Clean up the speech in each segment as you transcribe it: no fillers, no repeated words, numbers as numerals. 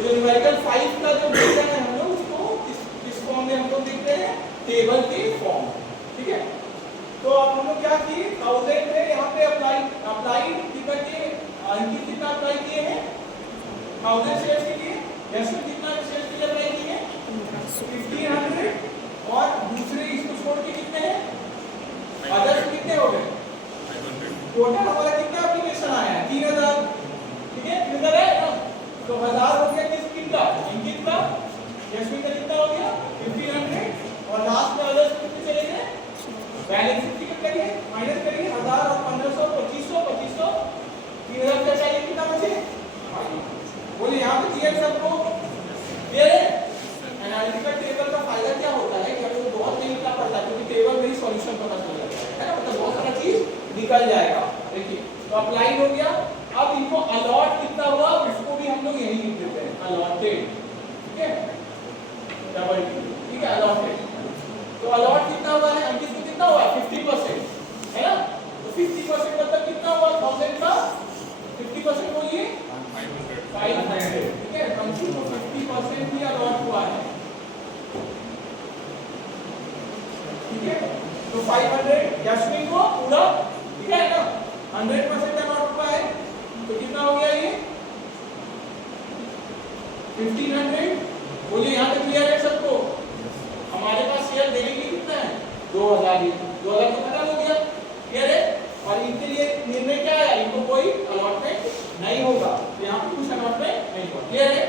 तो जो न्यूमेरिकल 5 का जो डेटा है हम लोग उसको किस फॉर्म में हम लोग देखते हैं, टेबल के फॉर्म, ठीक है। तो अब हम लोग क्या किए, 1000 में यहाँ पे अप्लाई कितना किए, अंकित कितना अप्लाई किए हैं 1000 शेयर्स के लिए, यशवंत कितना शेयर्स के लिए अप्लाई किए हैं 1500, और दूसरे इसको छोड़ के कितने हैं, अदर्स कितने हो गए, टोटल हमारा कितना एप्लीकेशन आया है 3000, ठीक है, कितना है ना, तो 1000 हो गया किसका, अंकित का, यशवंत का कितना हो गया 1500, और लास्ट में अदर्स कितने चले गए, बैलेंस शीट करिए, माइनस करिए 1000 और 1500 2500 3000 का चाहिए, कितना बचे, बोलिए यहाँ पे क्लियर सबको, क्लियर है। एनालिटिकल टेबल का फायदा क्या होता है कि आपको बहुत नहीं लिखना पड़ता, क्योंकि टेबल में ही सॉल्यूशन पता चल जाता है ना, मतलब बहुत सारा चीज निकल जाएगा। देखिए तो अप्लाई हो गया, अब इनको अलॉट कितना हुआ उसको भी हम लोग यही लिख देते हैं, अलॉटेड, ठीक है, डबल ठीक है, अलॉटेड। तो अलॉट कितना हुआ है, अंकित को कितना हुआ 50%, है ना, तो 50% मतलब कितना हुआ 1000 का 50% बोलिए 500, ठीक है, अंकित को 50% भी अलॉट हुआ है, ठीक है, तो 500 यशवी को पूरा, ठीक है ना, 100% अलॉट हुआ है, तो कितना हो गया ये 1500, बोलिए यहाँ तक क्लियर है सबको। हमारे पास शेयर देने के कितना है 2000 तो खत्म हो गया, क्लियर है। और इनके लिए निर्णय क्या है, इनको कोई अलॉटमेंट नहीं होगा, तो यहाँ पे कुछ अलॉटमेंट नहीं होगा, क्लियर है,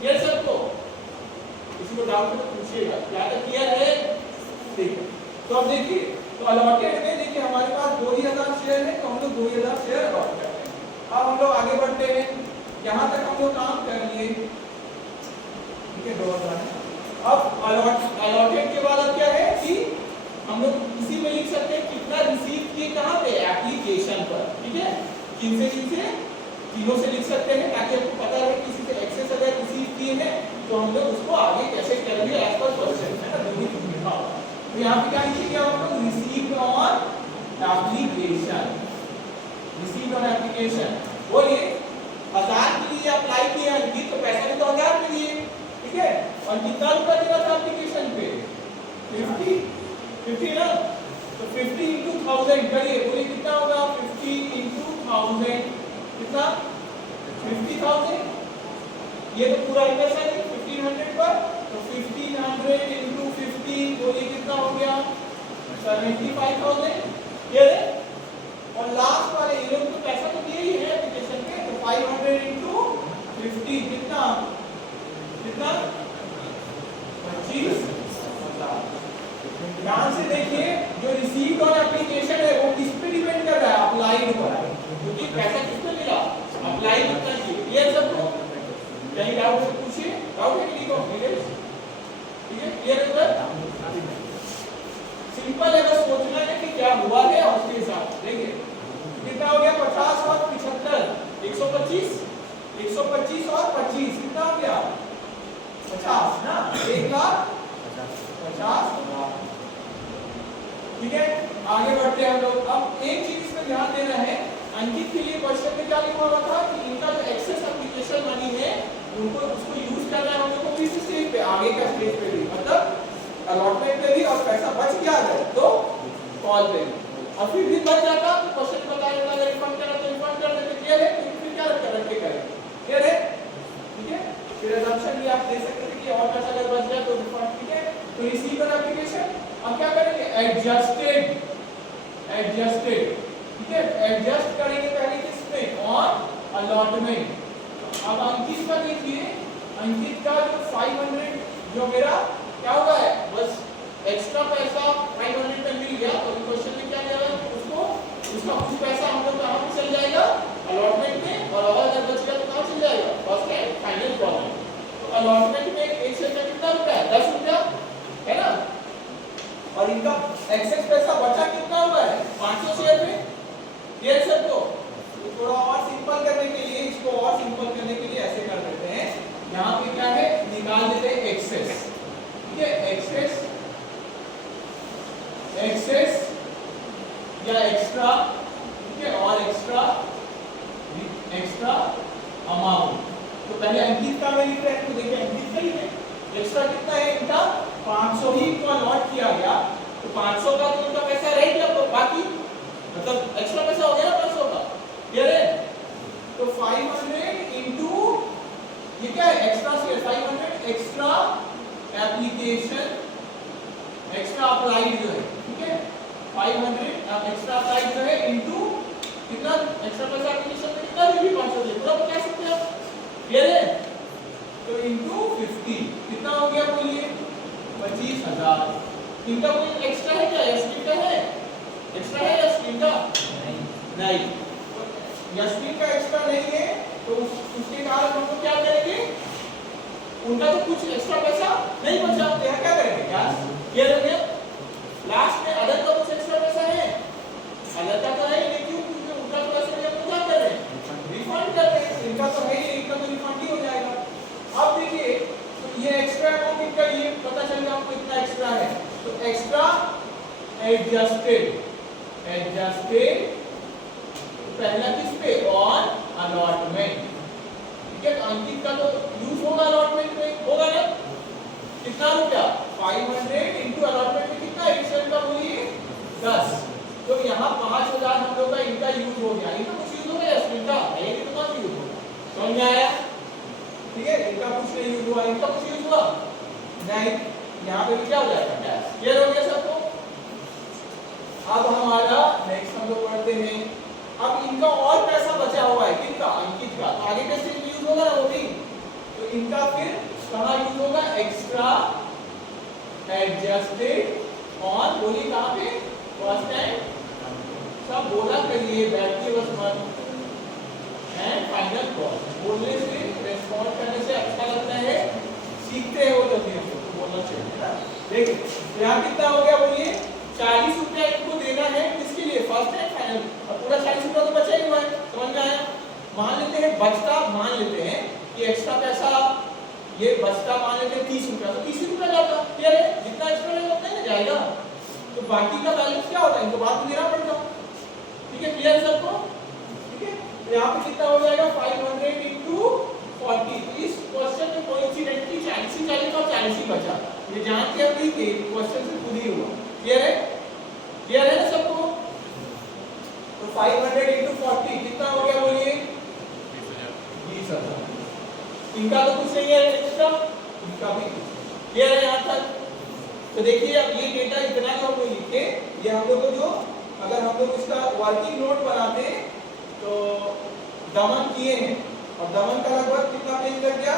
क्लियर सबको, किसी को डाउट है तो पूछिएगा, क्या तक क्लियर है, ठीक है। तो अब देखिए, तो अलॉटेड में देखिए हमारे पास 2000 शेयर है, तो हम लोग 2000 शेयर अलॉट करते हैं। अब हम लोग आगे बढ़ते हैं, यहाँ तक हम लोग काम कर लिए, ठीक है, 2000। अब अलॉटेड के बाद अब क्या है कि हम लोग इसी में लिख सकते हैं कितना रिसीव किए, कहाँ पे, एप्लीकेशन पर, ठीक है, किनसे तीनों से लिख सकते हैं, ताकि आपको पता रहे किसी से एक्सेस अगर रिसीव किए हैं तो हम लोग उसको आगे कैसे करेंगे एज पर क्वेश्चन, है ना, दोनों लिखा होगा। तो यहाँ पे क्या लिखेंगे हम लोग, received on application, received on application, बोलिए 1000 के लिए अप्लाई किया अंकित, तो पैसा भी तो 1000 में लिए, ठीक है, और कितना रुपया देना था एप्लीकेशन पे 50 ना, तो 50 into 1000 करिए, बोलिए कितना होगा 50 into 1000 कितना 50,000, ये तो पूरा इन्वेस्ट है 1500 पर, तो 1500 into 50 बोलिए कितना हो गया 75,000, ये है। और लास्ट वाले ये लोग तो पैसा तो दिए ही है एप्लीकेशन पे, तो 500 into 50 कितना 25। ध्यान से देखिए, जो रिसीव्ड ऑन एप्लीकेशन है वो किस पे डिपेंड कर रहा है, अप्लाइड पर, क्योंकि पैसा किस पे मिला, अप्लाई कितना चाहिए, ये सबको कहीं डाउट है पूछिए, डाउट है कि नहीं, ठीक है, क्लियर है सर, सिंपल है, बस सोचना है कि क्या हुआ है और उसके हिसाब से देखिए कितना हो गया 50 और 75 125 और 25 कितना हो गया 50 ना, 1,50,000, ठीक है। आगे बढ़ते हैं हम लोग। अब एक चीज इसमें ध्यान देना है, अंकित के लिए क्वेश्चन में क्या लिखा हुआ था कि इनका जो एक्सेस एप्लीकेशन मनी है उनको उसको यूज करना है हम लोग को किस स्टेज पे, आगे का स्टेज पे भी, मतलब अलॉटमेंट पे भी, और पैसा बच गया है तो कॉल पे भी, और फिर भी बच जाता तो क्वेश्चन बता देता अगर रिफंड करना तो रिफंड कर देते, क्लियर है, फिर क्या रख के करें, क्लियर है, ठीक है। फिर assumption भी आप दे सकते हैं कि और पैसा अगर बच गया तो रिफंड, ठीक है। तो रिसीवर एप्लीकेशन अब क्या करेंगे, एडजस्टेड, ठीक है, एडजस्ट करेंगे पहले किसमें, ऑन अलॉटमेंट। अब अंकित का देखिए, अंकित का जो 500 जो मेरा क्या हुआ है, बस एक्स्ट्रा पैसा 500 में मिल गया, और क्वेश्चन में क्या दे रहा है उसको, उसका कुछ पैसा हम लोग कहाँ पे चल जाएगा, अलॉटमेंट में, और अगर बच गया तो कहाँ चल जाएगा, फर्स्ट एंड फाइनल प्रॉब्लम। तो अलॉटमेंट में एक शेयर का कितना रुपया है 10 रुपया, है ना, और इनका एक्सेस पैसा बचा कितना हुआ है 500 शेयर में, ये सबको तो थोड़ा और सिंपल करने के लिए, इसको और सिंपल करने के लिए ऐसे कर देते हैं, यहाँ पे क्या है निकाल देते हैं एक्सेस, ठीक है, एक्सेस या एक्स्ट्रा, ठीक है, और एक्स्ट्रा अमाउंट। तो पहले अंकित का मैं लिख रहे हैं, तो देखिए अंकित का ही है, एक्स्ट्रा कितना है इनका 500 ही को अलॉट किया गया, तो 500 का तो इनका पैसा रह गया, तो बाकी मतलब एक्स्ट्रा पैसा हो गया 500 का, क्लियर है? तो 500 इनटू ये क्या है extra share, 500 extra application extra applied जो है, ठीक है 500 एक्स्ट्रा अप्लाइड जो है इनटू कितना एक्स्ट्रा पैसा एप्लीकेशन में कितना भी 500 दे पूरा बता सकते हैं आप, क्लियर है? तो इनटू 50 कितना हो गया बोलिए 25,000। इनका कोई एक्स्ट्रा है क्या, यशवीर का है एक्स्ट्रा है यशवीर का नहीं, तो यशवीर का एक्स्ट्रा नहीं है, तो उसके कारण हम लोग क्या करेंगे, उनका तो कुछ एक्स्ट्रा पैसा नहीं बचा, तो यहाँ क्या करेंगे कैश, क्लियर हो गया? लास्ट में अदर का कुछ एक्स्ट्रा पैसा है, अदर का तो है ही नहीं, क्यों? क्योंकि उनका तो ऐसे हम क्या कर रहे हैं रिफंड कर रहे हैं, इनका तो है ही, इनका तो रिफंड ही हो जाएगा। अब देखिए तो ये एक्स्ट्रा अमाउंट इनका ये पता चल गया आपको इतना एक्स्ट्रा है, तो एक्स्ट्रा एडजस्टेड पहला किस पे ऑन अलॉटमेंट, ठीक है? अंकित का तो यूज होगा अलॉटमेंट में, होगा ना? कितना रुपया 500 इनटू अलॉटमेंट में कितना एडिशन का बोलिए 10, तो यहाँ 5,000 हम लोग का इनका यूज हो गया, इनका कुछ यूज हो गया इनका है नहीं, तो कौन यूज होगा, समझ में आया? ठीक है, इनका कुछ नहीं यूज हुआ, इनका कुछ यूज हुआ नहीं, यहाँ पे भी क्या हो जाएगा कैश, क्लियर हो गया सबको? अब हमारा नेक्स्ट हम लोग पढ़ते हैं, अब इनका और पैसा बचा हुआ है किनका, अंकित का, तो आगे कैसे यूज होगा ना वो भी, तो इनका फिर कहाँ यूज होगा, एक्स्ट्रा एडजस्टेड ऑन बोलिए कहाँ पे, फर्स्ट टाइम सब बोला करिए बैठ के बस मत, एंड फाइनल कॉल बोलने से रेस्पॉन्ड करने से अच्छा लगता है, सीखते हो तो फिर बोलना चाहिए ना। देखिए यहाँ कितना हो गया बोलिए 40 रुपया इनको देना है, किसके लिए, फर्स्ट एंड फाइनल, और पूरा 40 रुपया तो बचा ही हुआ है, समझ में आया? मान लेते हैं बचता, मान लेते हैं कि एक्स्ट्रा पैसा ये बचता मान लेते हैं 30 रुपया, तो 30 रुपया जाता, क्लियर है? जितना एक्स्ट्रा रहेगा उतना ही जाएगा, तो बाकी का बैलेंस क्या होता है इनको बाद में देना पड़ता, ठीक है? क्लियर सबको? ठीक है, तो यहाँ पे कितना हो जाएगा 500 इनटू 40, तो इस क्वेश्चन में कोइंसिडेंटली 40 ही चाहिए, तो 40 ही बचा, ये जान के अपनी के क्वेश्चन से खुद ही हुआ, क्लियर है? क्लियर है ना सबको? तो 500 इनटू 40 कितना हो गया बोलिए 20,000, इनका तो कुछ नहीं है एक्स्ट्रा, इनका भी क्लियर है यहाँ तक? तो देखिए अब ये डेटा इतना जो हम लोग लिखे, ये हम लोग को जो अगर हम लोग इसका वर्किंग नोट बनाते तो दमन किए हैं, और दमन का लगभग कितना पेज लग गया,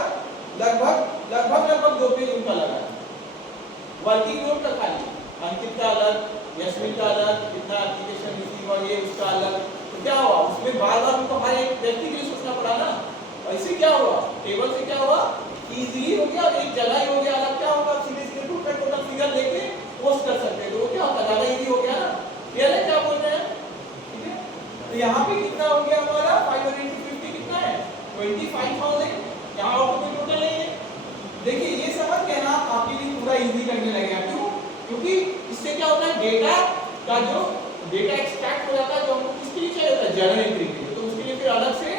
लगभग 2 पेज उनका लगा, वर्किंग नोट का खाली, अंकित का अलग, यशवीर का अलग, कितना एप्लीकेशन रिसीव और ये उसका अलग, तो क्या हुआ उसमें बार-बार उनको हर एक व्यक्ति के लिए सोचना पड़ा ना, और इससे क्या हुआ टेबल से क्या हुआ इजीली हो गया, एक जगह ही हो गया, अलग क्या होगा सीधे टोटल फिगर लेके पोस्ट कर सकते हैं, तो वो क्या होता ज्यादा इजी हो गया ना, क्लियर है क्या बोल रहे हैं? ठीक है, तो यहाँ पे कितना हो गया हमारा 500 into 50 कितना है 25,000, यहाँ आउटपुट टोटल है, देखिए ये समझ के ना आपके लिए पूरा इजी करने लगेगा, क्यों? क्योंकि इससे क्या होता है डेटा का जो डेटा एक्सट्रैक्ट हो जाता है, जो हमको किसके लिए चाहिए होता है जर्नल एंट्री के लिए, तो उसके लिए फिर अलग से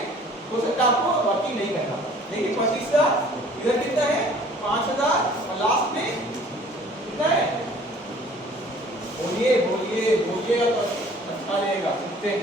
हो सकता है आपको वर्किंग नहीं करना। देखिए 25,000 इधर कितना है 5,000 और लास्ट में कितना है बोलिए बोलिए बोलिए, अच्छा रहेगा, सकते हैं